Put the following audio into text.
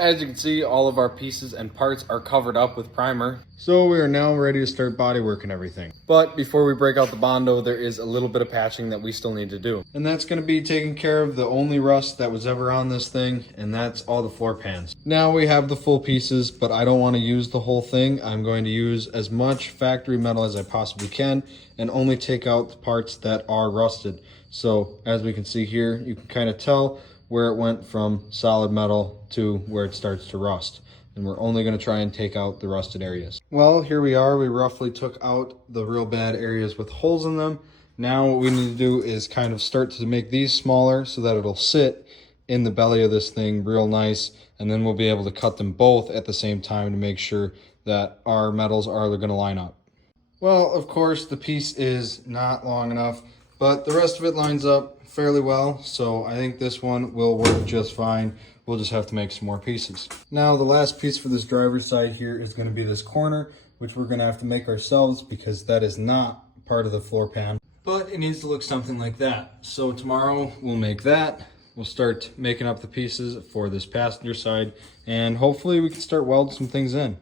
As you can see, all of our pieces and parts are covered up with primer. So we are now ready to start bodywork and everything. But before we break out the Bondo, there is a little bit of patching that we still need to do. And that's going to be taking care of the only rust that was ever on this thing, and that's all the floor pans. Now we have the full pieces, but I don't want to use the whole thing. I'm going to use as much factory metal as I possibly can and only take out the parts that are rusted. So as we can see here, you can kind of tell where it went from solid metal to where it starts to rust. And we're only going to try and take out the rusted areas. Well, here we are. We roughly took out the real bad areas with holes in them. Now what we need to do is kind of start to make these smaller so that it'll sit in the belly of this thing real nice. And then we'll be able to cut them both at the same time to make sure that our metals are going to line up. Well, of course, the piece is not long enough, but the rest of it lines up fairly well, so I think this one will work just fine. We'll just have to make some more pieces. Now, the last piece for this driver's side here is going to be this corner, which we're going to have to make ourselves because that is not part of the floor pan. But it needs to look something like that. So tomorrow we'll make that. We'll start making up the pieces for this passenger side, and hopefully we can start welding some things in.